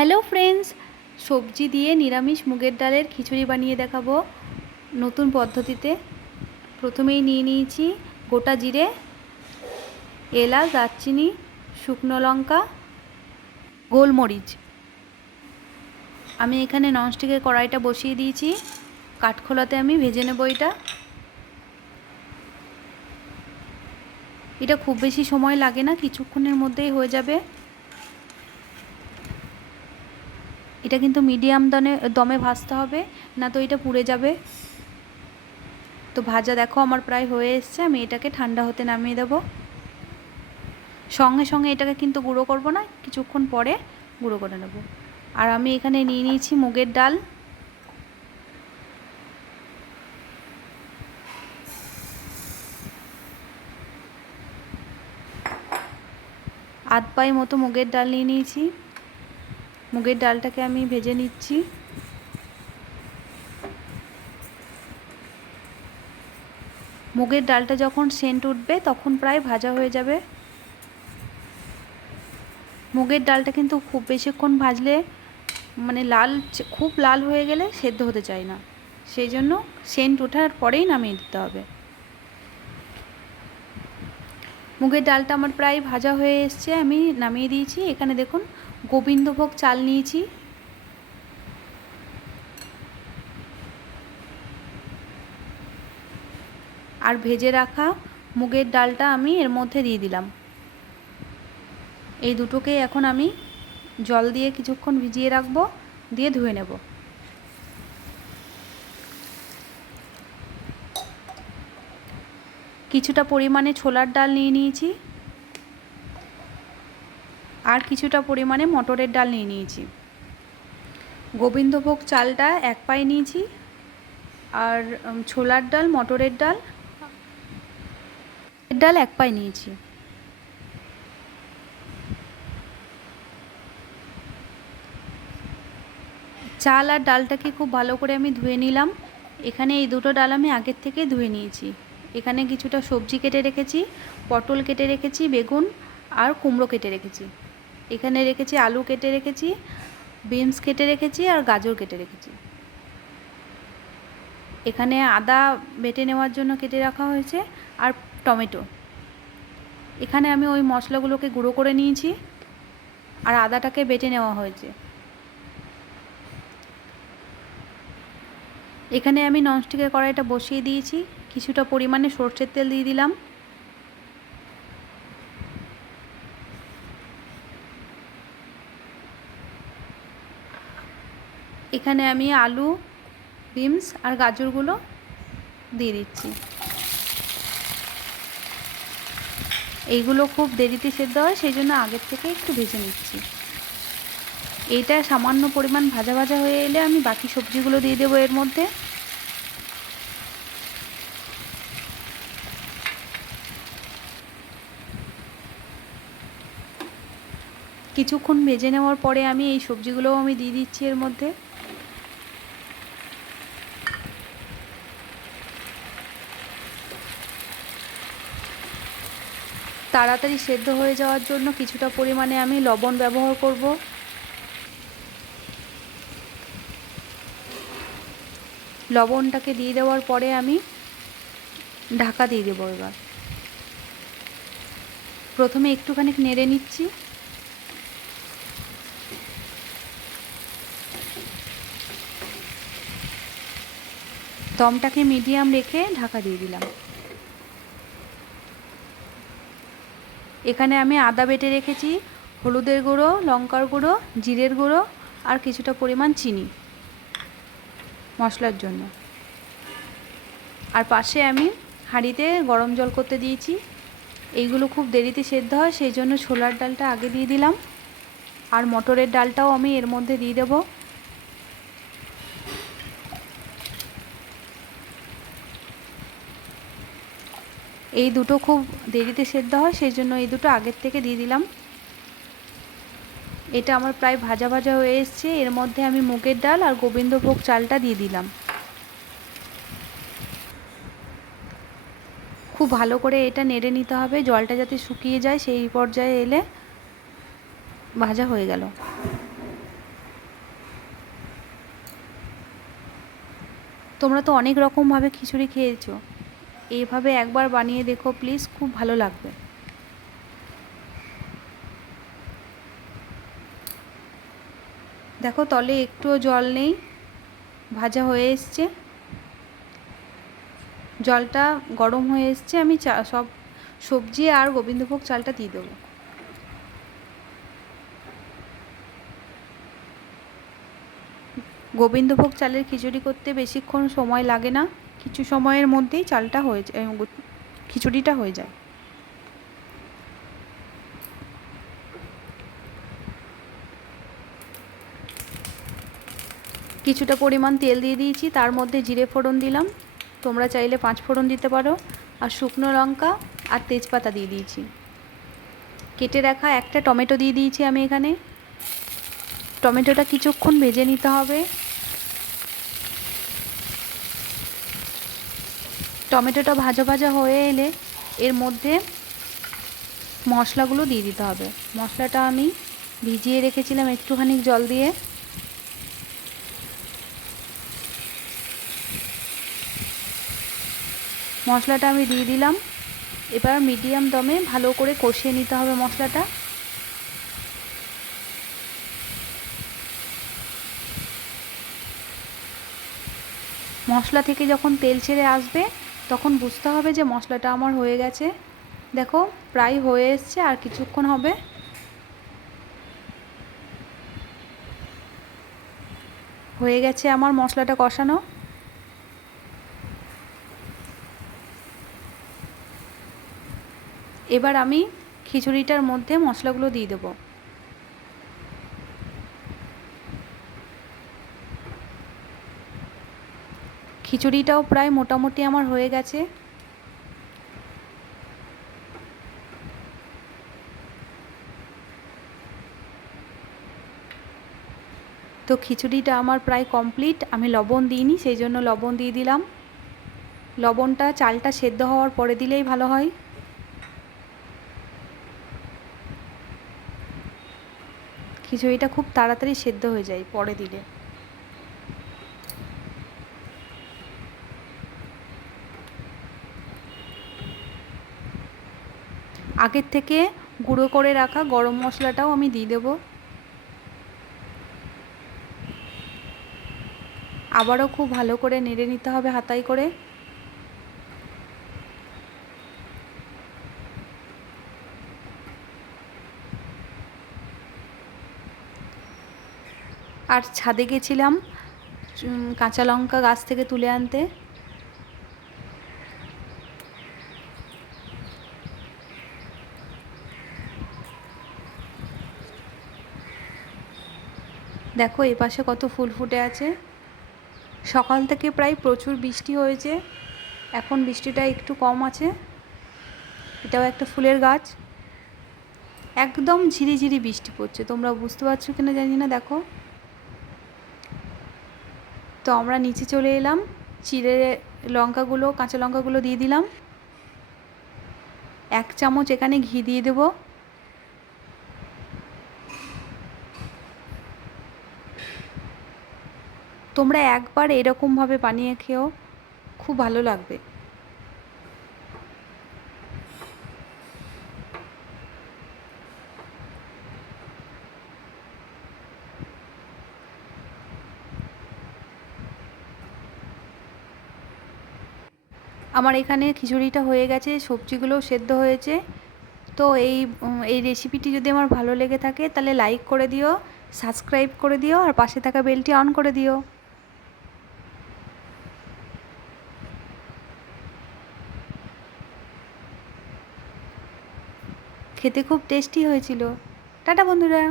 Hello friends সবজি দিয়ে নিরামিষ মুগের ডালের খিচুড়ি বানিয়ে দেখাবো নতুন পদ্ধতিতে। প্রথমেই নিয়ে নিয়েছি গোটা জিরে, এলাচ, দারচিনি, শুকনো লঙ্কা, গোলমরিচ। আমি এখানে ননস্টিকের কড়াইটা বসিয়ে দিয়েছি। কাঠখোলাতে আমি ভেজে নেব এটা। এটা খুব বেশি সময় লাগে না, কিছুক্ষণের মধ্যেই হয়ে যাবে। এটা কিন্তু মিডিয়াম দমে দমে ভাজতে হবে, না তো এটা পুড়ে যাবে। তো ভাজা দেখো আমার প্রায় হয়ে এসছে, আমি এটাকে ঠান্ডা হতে নামিয়ে দেবো। সঙ্গে সঙ্গে এটাকে কিন্তু গুঁড়ো করব না, কিছুক্ষণ পরে গুঁড়ো করে নেব। আর আমি এখানে নিয়ে নিয়েছি মুগের ডাল। আধ পায়ে মতো মুগের ডাল নিয়ে নিয়েছি। মুগের ডালটাকে আমি ভেজে নিচ্ছি। মুগের ডালটা যখন সেন্ট উঠবে, তখন প্রায় ভাজা হয়ে যাবে। মুগের ডালটা কিন্তু খুব বেশিক্ষণ ভাজলে মানে লাল, খুব লাল হয়ে গেলে সেদ্ধ হতে চায় না। সেই জন্য সেন্ট ওঠার পরেই নামিয়ে দিতে হবে। মুগের ডালটা আমার প্রায় ভাজা হয়ে এসছে, আমি নামিয়ে দিয়েছি। এখানে দেখুন গোবিন্দভোগ চাল নিয়েছি। আর ভেজে রাখা মুগের ডালটা আমি এর মধ্যে দিয়ে দিলাম। এই দুটোকেই এখন আমি জল দিয়ে কিছুক্ষণ ভিজিয়ে রাখব, দিয়ে ধুয়ে নেব। কিছুটা পরিমাণে ছোলার ডাল নিয়ে নিয়েছি। আর কিছুটা পরিমাণে মটরের ডাল নিয়ে নিয়েছি। গোবিন্দভোগ চালটা এক পায়ে নিয়েছি আর ছোলার ডাল, মটরের ডাল ডাল এক পায়ে নিয়েছি। চাল আর ডালটাকে খুব ভালো করে আমি ধুয়ে নিলাম। এখানে এই দুটো ডাল আমি আগের থেকে ধুয়ে নিয়েছি। এখানে কিছুটা সবজি কেটে রেখেছি, পটল কেটে রেখেছি, বেগুন আর কুমড়ো কেটে রেখেছি। এখানে রেখেছি, আলু কেটে রেখেছি, বিনস কেটে রেখেছি আর গাজর কেটে রেখেছি। এখানে আদা বেটে নেওয়ার জন্য কেটে রাখা হয়েছে আর টমেটো। এখানে আমি ওই মশলাগুলোকে গুঁড়ো করে নিয়েছি আর আদাটাকে বেটে নেওয়া হয়েছে। এখানে আমি ননস্টিকের কড়াইটা বসিয়ে দিয়েছি, কিছুটা পরিমাণে সর্ষের তেল দিয়ে দিলাম। এখানে আমি আলু, বিনস আর গাজরগুলো দিয়ে দিচ্ছি। এইগুলো খুব দেরিতে সেদ্ধ হয়, সেই জন্য আগের থেকে একটু ভেজে নিচ্ছি। এইটা সামান্য পরিমাণ ভাজা ভাজা হয়ে এলে আমি বাকি সবজিগুলো দিয়ে দেবো এর মধ্যে। কিছুক্ষণ ভেজে নেওয়ার পরে আমি এই সবজিগুলোও আমি দিয়ে দিচ্ছি এর মধ্যে। তাড়াতাড়ি সেদ্ধ হয়ে যাওয়ার জন্য কিছুটা পরিমাণে আমি লবণ ব্যবহার করব। লবণটাকে দিয়ে দেওয়ার পরে আমি ঢাকা দিয়ে দেবো এবার। প্রথমে একটুখানি নেড়ে নিচ্ছি। দমটাকে মিডিয়াম রেখে ঢাকা দিয়ে দিলাম। এখানে আমি আদা বেটে রেখেছি, হলুদের গুঁড়ো, লঙ্কার গুঁড়ো, জিরের গুঁড়ো আর কিছুটা পরিমাণ চিনি মশলার জন্য। আর পাশে আমি হাঁড়িতে গরম জল করতে দিয়েছি। এইগুলো খুব দেরিতে সেদ্ধ হয়, সেই জন্য ছোলার ডালটা আগে দিয়ে দিলাম। আর মটরের ডালটাও আমি এর মধ্যে দিয়ে দেবো। এই দুটো খুব দেরিতে সেদ্ধ হয়, সেই জন্য এই দুটো আগের থেকে দিয়ে দিলাম। এটা আমার প্রায় ভাজা ভাজা হয়ে এসছে। এর মধ্যে আমি মুগের ডাল আর গোবিন্দভোগ চালটা দিয়ে দিলাম। খুব ভালো করে এটা নেড়ে নিতে হবে। জলটা যাতে শুকিয়ে যায়, সেই পর্যায়ে এলে ভাজা হয়ে গেল। তোমরা তো অনেক রকমভাবে খিচুড়ি খেয়েছো। এইভাবে একবার বানিয়ে দেখো প্লিজ খুব ভালো লাগবে। দেখো, তলে একটুও জল নেই, ভাজা হয়ে এসছে। জলটা গরম হয়ে এসছে, আমি চা, সব সবজি আর গোবিন্দভোগ চালটা দিয়ে দেবো। গোবিন্দভোগ চালের খিচুড়ি করতে বেশিক্ষণ সময় লাগে না। কিছু সময়ের মধ্যেই চালটা হয়ে যায় খিচুড়িটা হয়ে যায়। কিছুটা পরিমাণ তেল দিয়ে দিয়েছি, তার মধ্যে জিরে ফোড়ন দিলাম। তোমরা চাইলে পাঁচ ফোড়ন দিতে পারো, আর শুকনো লঙ্কা আর তেজপাতা দিয়ে দিয়েছি। কেটে রাখা একটা টমেটো দিয়ে দিয়েছি আমি এখানে। টমেটোটা কিছুক্ষণ ভেজে নিতে হবে। টমেটোটা ভাজা ভাজা হয়ে এলে এর মধ্যে মশলাগুলো দিয়ে দিতে হবে। মশলাটা আমি ভিজিয়ে রেখেছিলাম একটুখানি জল দিয়ে। মশলাটা আমি দিয়ে দিলাম। এবার মিডিয়াম দমে ভালো করে কষিয়ে নিতে হবে মশলাটা। মশলা থেকে যখন তেল ছেড়ে আসবে তখন বুঝতে হবে যে মশলাটা আমার হয়ে গেছে। দেখো, প্রায় হয়ে এসছে আর কিছুক্ষণ হবে। হয়ে গেছে আমার মশলাটা কষানো। এবার আমি খিচুড়িটার মধ্যে মশলাগুলো দিয়ে দেবো। খিচুড়িটাও প্রায় মোটামুটি আমার হয়ে গেছে। তো খিচুড়িটা আমার প্রায় কমপ্লিট। আমি লবণ দিইনি, সেই জন্য লবণ দিয়ে দিলাম। লবণটা, চালটা সেদ্ধ হওয়ার পরে দিলেই ভালো হয়। খিচুড়িটা খুব তাড়াতাড়ি সেদ্ধ হয়ে যায় পরে দিলে। আগের থেকে গুঁড়ো করে রাখা গরম মশলাটাও আমি দিয়ে দেব। আবারও খুব ভালো করে নেড়ে নিতে হবে হাতাই করে। আর ছাদে গেছিলাম কাঁচা লঙ্কা গাছ থেকে তুলে আনতে। দেখো এ পাশে কত ফুল ফুটে আছে। সকাল থেকে প্রায় প্রচুর বৃষ্টি হয়েছে। এখন বৃষ্টিটা একটু কম আছে। এটাও একটা ফুলের গাছ। একদম ঝিরিঝিরি বৃষ্টি পড়ছে। তোমরা বুঝতে পারছ কিনা জানি না, দেখো। তো আমরা নিচে চলে এলাম। চিড়ে লঙ্কাগুলো, কাঁচা লঙ্কাগুলো দিয়ে দিলাম। এক চামচ এখানে ঘি দিয়ে দেবো। তোমরা একবার এরকমভাবে বানিয়ে খেও, খুব ভালো লাগবে। আমার এখানে খিচুড়িটা হয়ে গেছে, সবজিগুলো সেদ্ধ হয়েছে। তো এই এই রেসিপিটি যদি আমার ভালো লেগে থাকে, তাহলে লাইক করে দিও সাবস্ক্রাইব করে দিও, আর পাশে থাকা বেলটি অন করে দিও। খেতে খুব টেস্টি হয়েছিল। টাটা বন্ধুরা।